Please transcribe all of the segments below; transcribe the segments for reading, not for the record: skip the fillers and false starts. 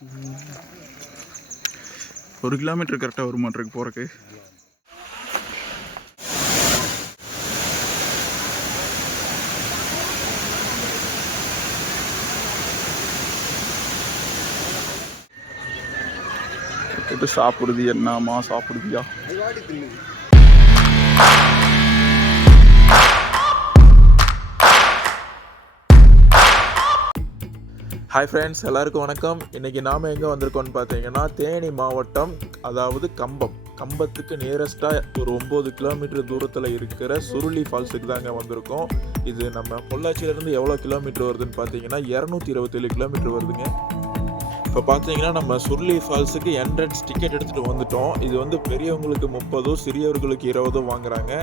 1 kilometre கரெக்டாக ஒரு மாட்டிருக்கு போகிறக்கு. இது சாப்பிடுது என்னமா சாப்பிடுதியா? ஹாய் ஃப்ரெண்ட்ஸ், எல்லாருக்கும் வணக்கம். இன்றைக்கி நாம் எங்கே வந்திருக்கோம்னு பார்த்தீங்கன்னா தேனி மாவட்டம், அதாவது கம்பத்துக்கு நியரஸ்ட்டாக ஒரு 9 கிலோமீட்டர் தூரத்தில் இருக்கிற சுருளி ஃபால்ஸுக்கு தாங்க வந்திருக்கோம். இது நம்ம பொள்ளாச்சியிலேருந்து எவ்வளோ கிலோமீட்டர் வருதுன்னு பார்த்தீங்கன்னா 227 கிலோமீட்டர் வருதுங்க. இப்போ பார்த்தீங்கன்னா நம்ம சுருளி ஃபால்ஸுக்கு என்ட்ரன்ஸ் டிக்கெட் எடுத்துகிட்டு வந்துட்டோம். இது வந்து பெரியவங்களுக்கு 30, சிறியவர்களுக்கு 20 வாங்குகிறாங்க.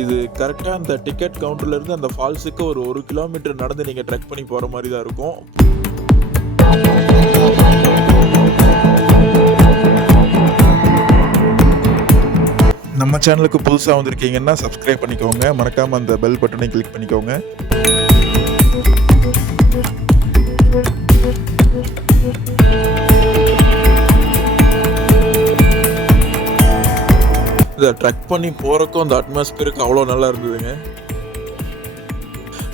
இது கரெக்டாக அந்த டிக்கெட் கவுண்டர்லேருந்து அந்த ஃபால்ஸுக்கு ஒரு 1 கிலோமீட்டர் நடந்து நீங்கள் ட்ரெக் பண்ணி போகிற மாதிரி தான் இருக்கும். நம்ம சேனலுக்கு புதுசாக வந்திருக்கீங்கன்னா சப்ஸ்கிரைப் பண்ணிக்கோங்க, மறக்காமல் அந்த பெல் பட்டனை கிளிக் பண்ணிக்கோங்க. இதை ட்ரெக் பண்ணி போகிறக்கும் அந்த அட்மாஸ்பியருக்கு அவ்வளோ நல்லா இருந்ததுங்க.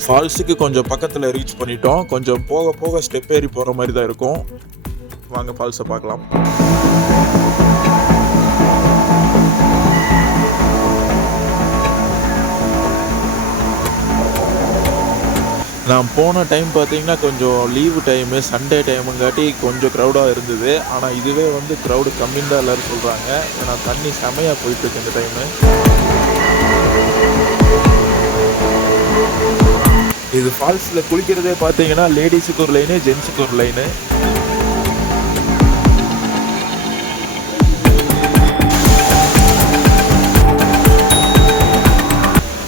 ஃபால்ஸுக்கு கொஞ்சம் பக்கத்தில் ரீச் பண்ணிட்டோம். கொஞ்சம் போக போக ஸ்டெப் ஏறி போகிற மாதிரி தான் இருக்கும். வாங்க ஃபால்ஸை பார்க்கலாம். நான் போன டைம் பார்த்தீங்கன்னா கொஞ்சம் லீவு டைமு, சண்டே டைமுங்காட்டி கொஞ்சம் க்ரௌடாக இருந்தது. ஆனால் இதுவே வந்து க்ரௌடு கம்மின்னு தான் எல்லோரும் சொல்கிறாங்க. ஏன்னா தண்ணி செமையாக போயிட்டுருக்கு இந்த டைமு. இது ஃபால்ஸில் குளிக்கிறதே பார்த்தீங்கன்னா லேடிஸுக்கு ஒரு லைனு, ஜென்ஸுக்கு ஒரு லைனு.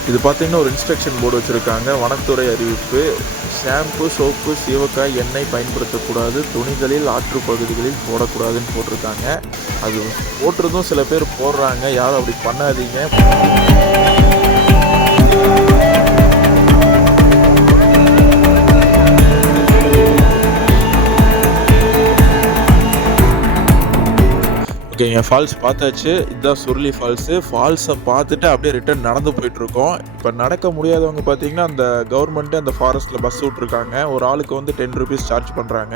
இது பார்த்தீங்கன்னா ஒரு இன்ஸ்ட்ரக்ஷன் போர்டு வச்சுருக்காங்க. வனத்துறை அறிவிப்பு: ஷாம்பு, சோப்பு, சீவக்காய் எண்ணெய் பயன்படுத்தக்கூடாது, துணிகளில் ஆற்று பகுதிகளில் போடக்கூடாதுன்னு போட்டிருக்காங்க. அது போட்டுறதும் சில பேர் போடுறாங்க, யாரும் அப்படி பண்ணாதீங்க. ஓகேங்க, ஃபால்ஸ் பார்த்தாச்சு. இதுதான் சுருளி ஃபால்ஸு. ஃபால்ஸை பார்த்துட்டு அப்படியே ரிட்டர்ன் நடந்து போயிட்டுருக்கோம். இப்போ நடக்க முடியாதவங்க பார்த்தீங்கன்னா அந்த கவர்மெண்ட்டு அந்த ஃபாரஸ்ட்டில் பஸ் விட்ருக்காங்க. ஒரு ஆளுக்கு வந்து 10 ருபீஸ் சார்ஜ் பண்ணுறாங்க.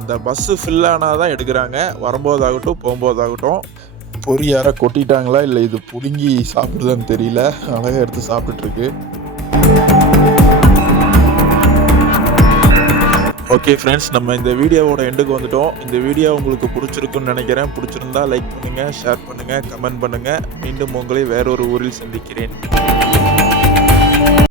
அந்த பஸ்ஸு ஃபில் ஆனால் தான் எடுக்கிறாங்க, வரும்போதாகட்டும் போகும்போதாகட்டும். பொறி யாரை கொட்டிட்டாங்களா இல்லை இது பிடுங்கி சாப்பிடுதான்னு தெரியல, அழகாக எடுத்து சாப்பிட்டுருக்கு. ஓகே ஃப்ரெண்ட்ஸ், நம்ம இந்த வீடியோவோட எண்டுக்கு வந்துட்டோம். இந்த வீடியோ உங்களுக்கு பிடிச்சிருக்குன்னு நினைக்கிறேன். பிடிச்சிருந்தா லைக் பண்ணுங்கள், ஷேர் பண்ணுங்கள், கமெண்ட் பண்ணுங்கள். மீண்டும் உங்களை வேறொரு ஊரில் சந்திக்கிறேன்.